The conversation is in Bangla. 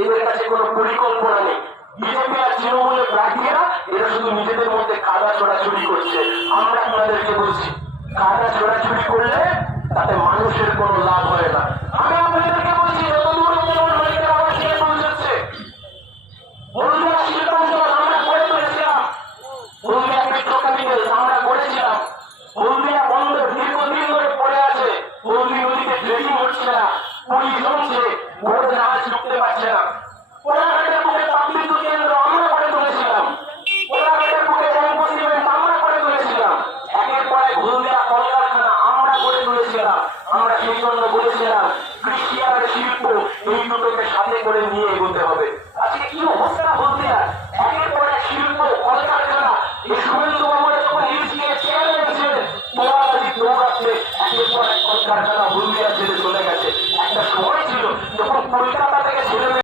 এদের কাছে কোনো পরিকল্পনা নেই। বিজেপি আর তৃণমূলের প্রার্থীরা এরা শুধু নিজেদের মধ্যে কাদা ছোড়াছুড়ি করছে। আমরা আপনাদেরকে বলছি, কাদা ছোড়াছুড়ি করলে তাতে মানুষের কোনো লাভ হয় না। আমি আপনাদেরকে বলছি, যতদূর মালিকের আওয়াজ নিয়ে পৌঁছচ্ছে, হলদিয়া শিল্পাঞ্চল আমরা গড়ে তুলেছিলাম, হলদিয়া পেট্রোকেমিক্যাল আমরা গড়েছিলাম, হলদিয়া বন্দর দীর্ঘদিন ধরে পড়ে আছে, হলদি নদীতে ট্রেডিং হচ্ছে না, পুরী জমছে, বড় জাহাজ ঢুকতে পারছে না। কোলাঘাটের বুকে তাপবিদ্যুৎ কেন্দ্র আমরা গড়ে তুলেছিলাম, কোলাঘাটের বুকে ট্যাঙ্কো সিমেন্ট আমরা গড়ে তুলেছিলাম, একের পর এক হলদিয়া কলকারখানা আমরা গড়ে তুলেছিলাম। আমরা সেই জন্য বলেছিলাম কৃষি আর শিল্প এই দুটোকে সাথে করে নিয়ে এগোতে হবে। আজকে কি অবস্থা হলদিয়ার, একের পর এক শিল্প কলকারখানা। এই শুভেন্দু বাবুরা যখন নিউজ নিয়ে চেয়ারম্যান ছিলেন, তোলাবাজি দৌড়াচ্ছে, একের পর এক কলকারখানা হলদিয়া ছেড়ে চলে গেছে। একটা সময় ছিল যখন কলকাতা থেকে ছেলে